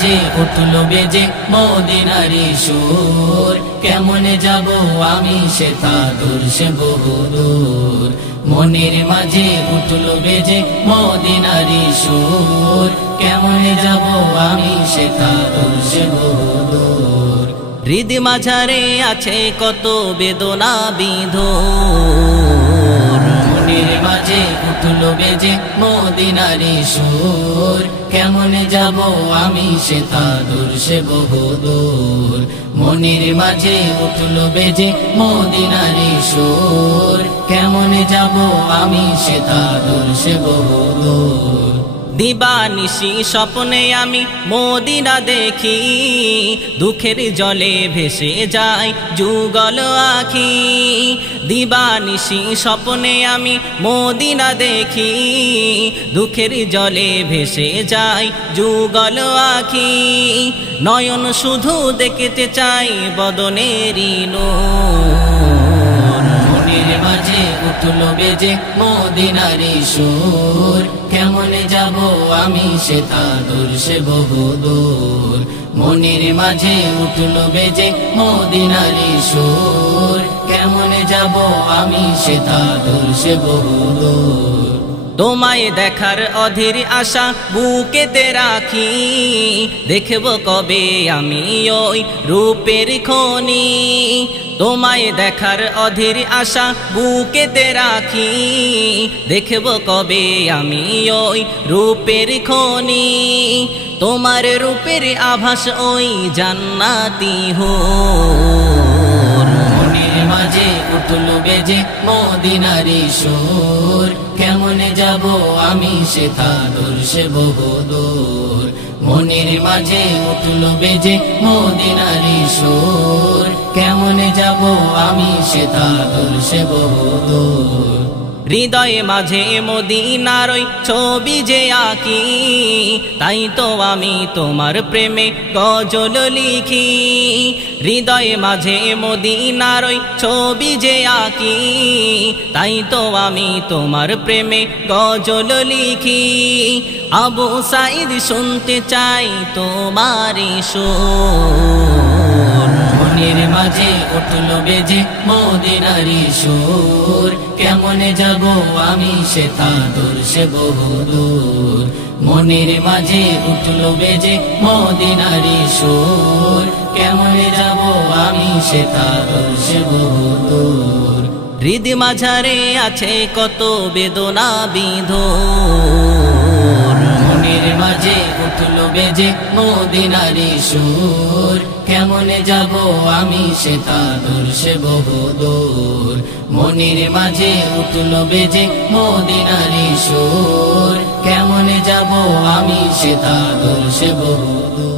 মাঝে উঠলো বেজে মদিনারি সুর, কেমনে যাব আমি সে তা দূর সে বহুদূর। মনের মাঝে উঠলো বেজে মদিনারি সুর, কেমনে যাব আমি সে তা দূর সে বহুদূর। হৃদ মাঝারে আছে কত বেদনা বিধুর, মনের মাঝে উঠলো বেজে মদিনারি সুর, কেমনে যাব আমি সে তা দূর সে বহুদূর। মনের মাঝে উঠলো বেজে মদিনারি সুর, কেমনে যাব আমি সে তা দূর সে বহুদূর। দিবানিশি স্বপ্নে আমি মদিনা দেখি, দুঃখের জলে ভেসে যায় যুগল আখি। দিবানিশি স্বপ্নে আমি মদিনা দেখি, দুঃখের জলে ভেসে যায় যুগল আখি। নয়ন শুধু দেখতে চাই বদনেরই নূর, মনের মাঝে উঠলো বেজে মদিনারি সুর, কেমনে যাব আমি সে তা দূর সে বহুদূর। মনের মাঝে উঠলো বেজে মদিনারি সুর, কেমনে যাব আমি সে তা দূর সে বহুদূর। তোমায় দেখার অধীর আশা বুকেতে রাখি, দেখব কবে আমি ওই রূপের খনি। তোমায় দেখার অধীর আশা বুকেতে রাখি, দেখব কবে আমি ওই রূপের খনি। তোমার রূপের আভাস ওই জান্নাতি হুর, মনের মাঝে উঠলো বেজে মদিনারি সুর, কেমনে যাব আমি সে তা দূর সে বহুদূর। মনের মাঝে উঠলো বেজে মদিনারি সুর, কেমনে যাব আমি সে তা দূর সে বহুদূর। হৃদয়ে মাঝে মদিনার ওই ছবি যে আঁকি, তাই তো আমি তোমার প্রেমে গজল লিখি। হৃদয়ে মাঝে মদিনার ওই ছবি যে আঁকি, তাই তো আমি তোমার প্রেমে গজল লিখি। আবু সাঈদ শুনতে চাই তোমারি সুর, মনের মাঝে উঠলো বেজে মদিনারি সুর, কেমনে যাব আমি সে তা দূর সে বহুদূর। মনের মাঝে উঠলো বেজে মদিনারি সুর, কেমনে যাব আমি সে তা দূর সে বহুদূর। হৃদ মাঝারে আছে কত বেদনা বিধুর, মনের মাঝে উঠলো বেজে মদিনারি সুর, কেমনে যাব আমি সে তা দূর সে বহুদূর। মনের মাঝে উঠলো বেজে মদিনারি সুর, কেমনে যাব আমি সে তা দূর সে বহুদূর।